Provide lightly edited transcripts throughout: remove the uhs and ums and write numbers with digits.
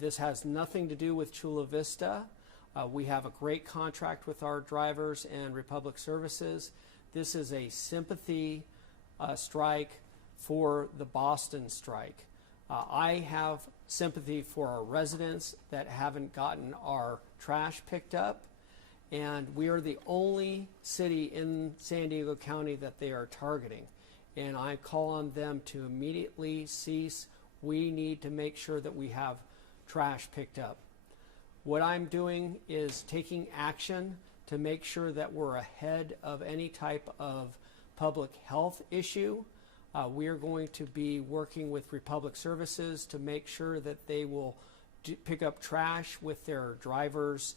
This has nothing to do with Chula Vista. We have a great contract with our drivers and Republic Services. This is a sympathy strike for the Boston strike. I have sympathy for our residents that haven't gotten our trash picked up, and we are the only city in San Diego County that they are targeting. And I call on them to immediately cease. We need to make sure that we have trash picked up. What I'm doing is taking action to make sure that we're ahead of any type of public health issue. We are going to be working with Republic Services to make sure that they will pick up trash with their drivers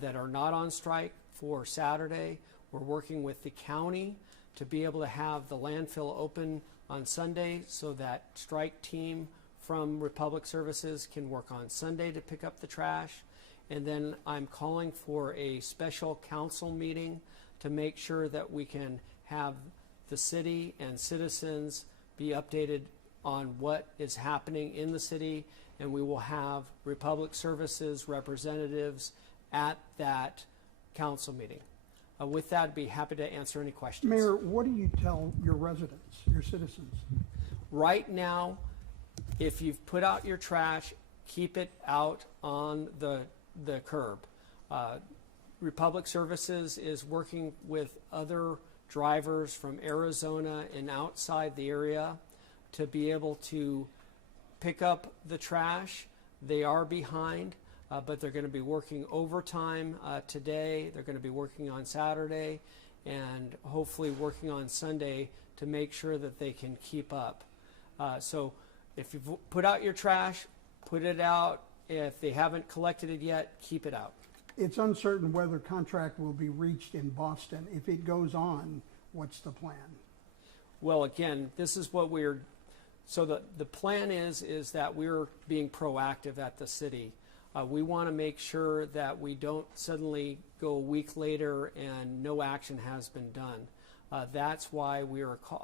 that are not on strike for Saturday. We're working with the county to be able to have the landfill open on Sunday so that strike team from Republic Services can work on Sunday to pick up the trash. And then I'm calling for a special council meeting to make sure that we can have the city and citizens be updated on what is happening in the city, and we will have Republic Services representatives at that council meeting. With that, I'd be happy to answer any questions. Mayor, what do you tell your residents, your citizens? Right now, if you've put out your trash, keep it out on the curb. Republic Services is working with other drivers from Arizona and outside the area to be able to pick up the trash. They are behind, but they're going to be working overtime today. They're going to be working on Saturday and hopefully working on Sunday to make sure that they can keep up. So if you've put out your trash, put it out. If they haven't collected it yet, keep it out. It's uncertain whether contract will be reached in Boston. If it goes on, what's the plan? Well, again, this is what so the plan is that we're being proactive at the city. We want to make sure that we don't suddenly go a week later and no action has been done. That's why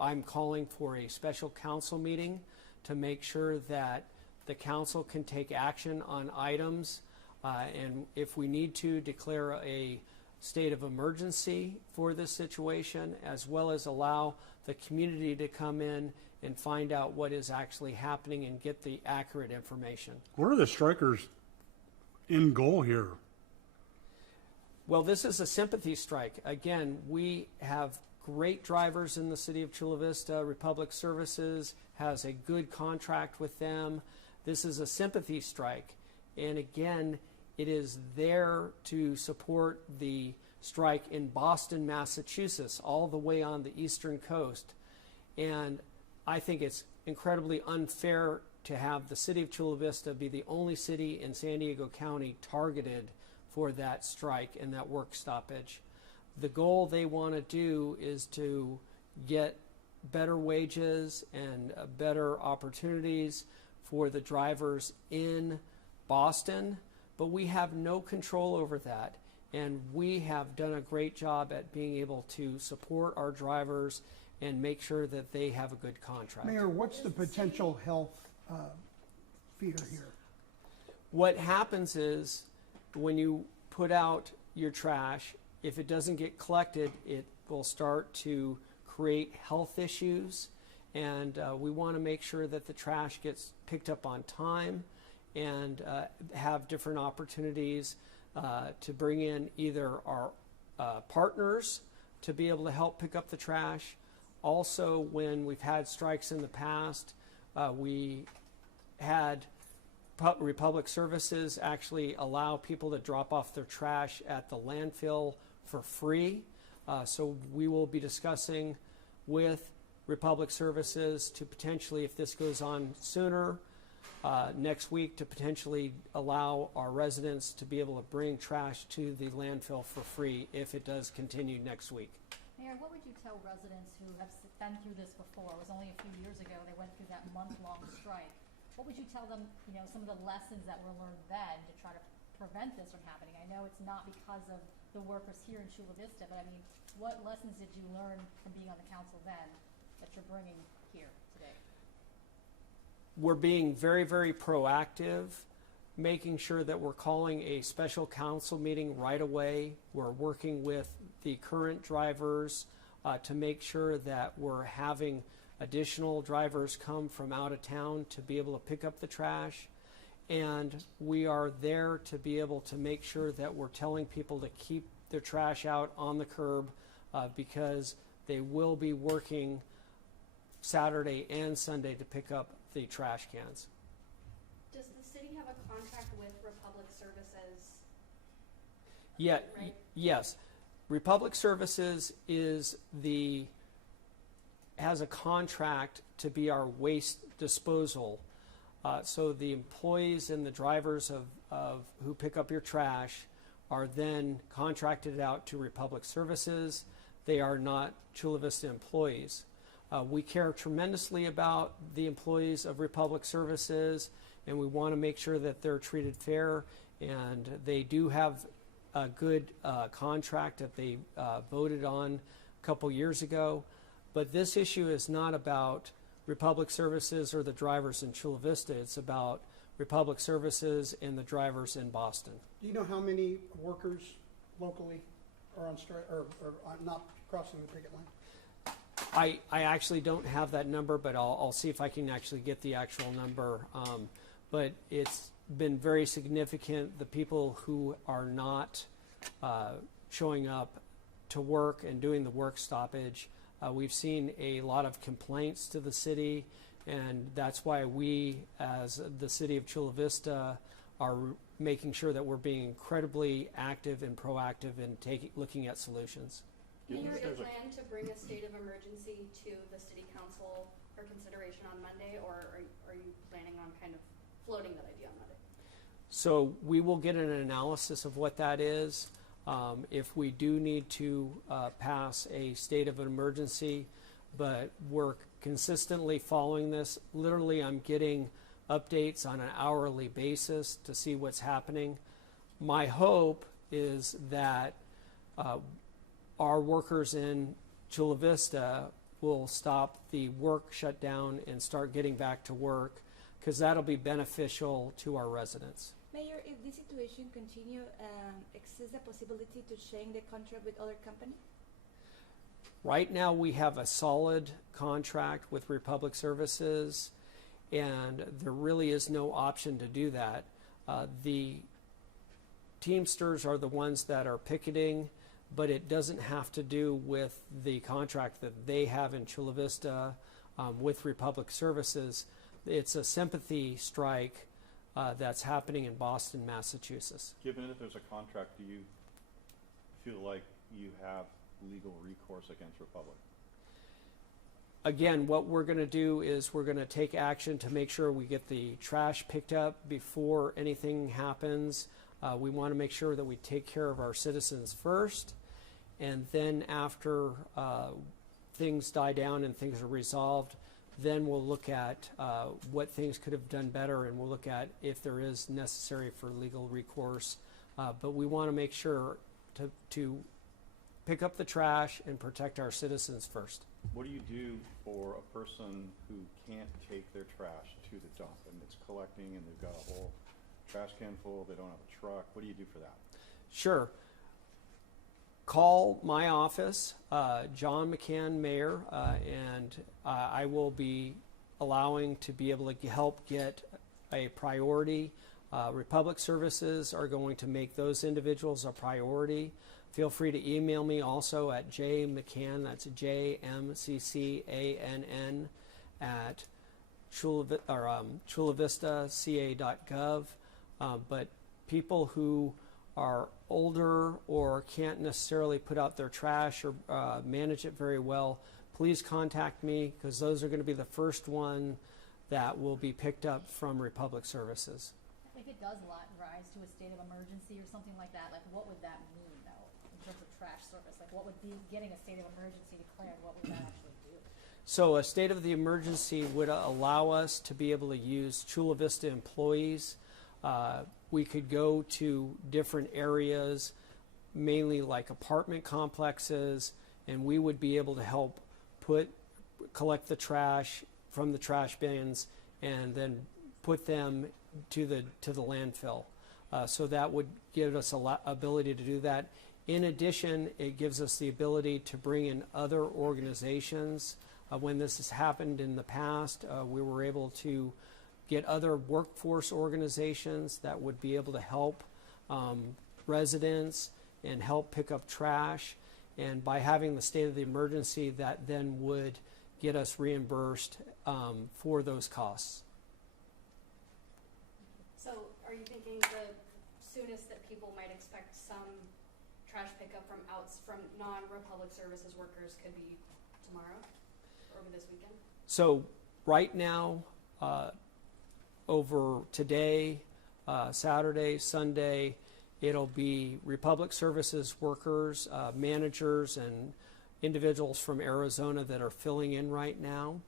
I'm calling for a special council meeting to make sure that the council can take action on items, and if we need to, declare a state of emergency for this situation, as well as allow the community to come in and find out what is actually happening and get the accurate information. What are the strikers' end goal here? Well, this is a sympathy strike. Again, we have great drivers in the city of Chula Vista. Republic Services has a good contract with them. This is a sympathy strike. And again, it is there to support the strike in Boston, Massachusetts, all the way on the eastern coast. And I think it's incredibly unfair to have the city of Chula Vista be the only city in San Diego County targeted for that strike and that work stoppage. The goal they want to do is to get better wages and better opportunities for the drivers in Boston, but we have no control over that. And we have done a great job at being able to support our drivers and make sure that they have a good contract. Mayor, what's the potential health fear here? What happens is when you put out your trash, if it doesn't get collected, it will start to create health issues. And we want to make sure that the trash gets picked up on time and have different opportunities to bring in either our partners to be able to help pick up the trash. Also, when we've had strikes in the past, we had Republic Services actually allow people to drop off their trash at the landfill for free. So we will be discussing with Republic Services to potentially, if this goes on sooner, next week, to potentially allow our residents to be able to bring trash to the landfill for free if it does continue next week. Mayor, what would you tell residents who have been through this before? It was only a few years ago they went through that month-long strike. What would you tell them, some of the lessons that were learned then to try to prevent this from happening? I know it's not because of the workers here in Chula Vista, but I mean, what lessons did you learn from being on the council then that you're bringing here today? We're being very, very proactive. making sure that we're calling a special council meeting right away. We're working with the current drivers to make sure that we're having additional drivers come from out of town to be able to pick up the trash. And we are there to be able to make sure that we're telling people to keep their trash out on the curb because they will be working Saturday and Sunday to pick up the trash cans. Does the city have a contract with Republic Services? Yeah, Right. yes. Republic Services has a contract to be our waste disposal. So the employees and the drivers of who pick up your trash are then contracted out to Republic Services. They are not Chula Vista employees. We care tremendously about the employees of Republic Services, and we want to make sure that they're treated fair, and they do have a good contract that they voted on a couple years ago. But this issue is not about Republic Services or the drivers in Chula Vista. It's about Republic Services and the drivers in Boston. Do you know how many workers locally are on strike or are not crossing the picket line? I actually don't have that number, but I'll see if I can actually get the actual number. But it's been very significant. The people who are not showing up to work and doing the work stoppage, we've seen a lot of complaints to the city, and that's why we, as the city of Chula Vista, are making sure that we're being incredibly active and proactive in looking at solutions. Is there a plan to bring a state of emergency to the city council for consideration on Monday, or are you planning on kind of floating that idea on Monday? So we will get an analysis of what that is. If we do need to pass a state of emergency, but we're consistently following this. Literally, I'm getting updates on an hourly basis to see what's happening. My hope is that our workers in Chula Vista will stop the work shutdown and start getting back to work, because that'll be beneficial to our residents. Mayor, if this situation continue, exists the possibility to change the contract with other company? Right now, we have a solid contract with Republic Services, and there really is no option to do that. The Teamsters are the ones that are picketing, but it doesn't have to do with the contract that they have in Chula Vista with Republic Services. It's a sympathy strike that's happening in Boston, Massachusetts. Given that there's a contract, do you feel like you have legal recourse against Republic? Again, what we're going to do is we're going to take action to make sure we get the trash picked up before anything happens. We want to make sure that we take care of our citizens first, and then after things die down and things are resolved, then we'll look at what things could have done better, and we'll look at if there is necessary for legal recourse. But we want to make sure to pick up the trash and protect our citizens first. What do you do for a person who can't take their trash to the dump and it's collecting and they've got a whole trash can full, they don't have a truck? What do you do for that? Sure. Call my office, John McCann, Mayor, and I will be allowing to be able to help get a priority. Republic Services are going to make those individuals a priority. Feel free to email me also at jmccann, that's JMCCANN, at chulavistaca.gov. But people who are older or can't necessarily put out their trash or manage it very well, please contact me, because those are going to be the first one that will be picked up from Republic Services. If it does rise to a state of emergency or something like that, like what would that mean though, in terms of trash service? Like what would be getting a state of emergency declared, what would that actually do? So a state of the emergency would allow us to be able to use Chula Vista employees. We could go to different areas, mainly like apartment complexes, and we would be able to help collect the trash from the trash bins and then put them to the landfill. So that would give us ability to do that. In addition, it gives us the ability to bring in other organizations. When this has happened in the past, we were able to get other workforce organizations that would be able to help residents and help pick up trash. And by having the state of the emergency, that then would get us reimbursed for those costs. So are you thinking the soonest that people might expect some trash pickup from non-Republic Services workers could be tomorrow or over this weekend? So right now, over today, Saturday, Sunday, it'll be Republic Services workers, managers, and individuals from Arizona that are filling in right now.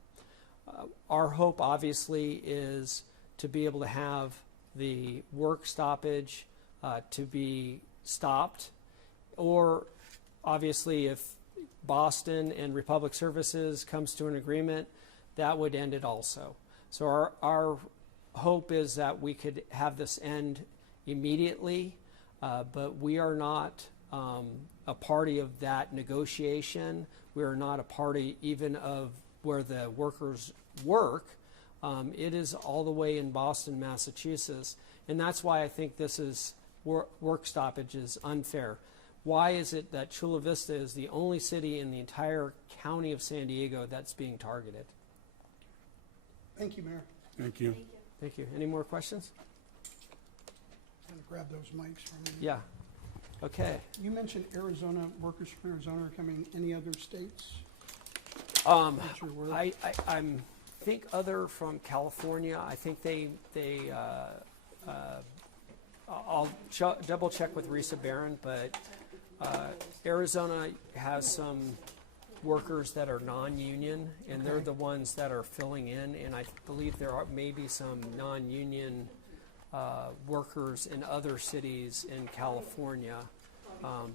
Our hope, obviously, is to be able to have the work stoppage to be stopped, or obviously if Boston and Republic Services comes to an agreement, that would end it also. So our hope is that we could have this end immediately, but we are not a party of that negotiation. We are not a party even of where the workers work. It is all the way in Boston, Massachusetts, and that's why I think this is work stoppage is unfair. Why is it that Chula Vista is the only city in the entire county of San Diego that's being targeted? Thank you, Mayor. Thank you. Thank you. Thank you. Any more questions? Kind of grab those mics from you. Yeah. Okay. You mentioned Arizona, workers from Arizona are coming. Any other states? Um, That you're aware of? I'm think other from California. I think I'll double check with Risa Barron, but Arizona has some workers that are non-union, and they're Okay. the ones that are filling in. And I believe there are maybe some non-union workers in other cities in California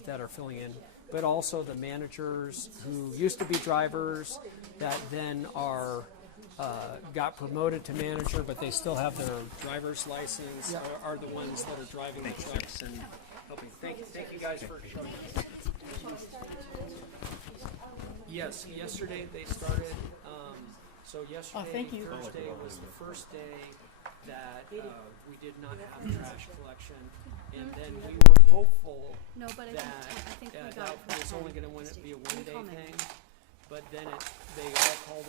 that are filling in. But also the managers who used to be drivers that then are got promoted to manager, but they still have their driver's license, Yeah. are the ones that are driving the trucks and helping. Thank you guys for showing us. Yes, yesterday they started. So yesterday, thank you. Thursday, was the first day that we did not have trash collection, and then we were hopeful No, but I that think we got that it from was only Ken. going to be a one-day comment. thing, but then they all called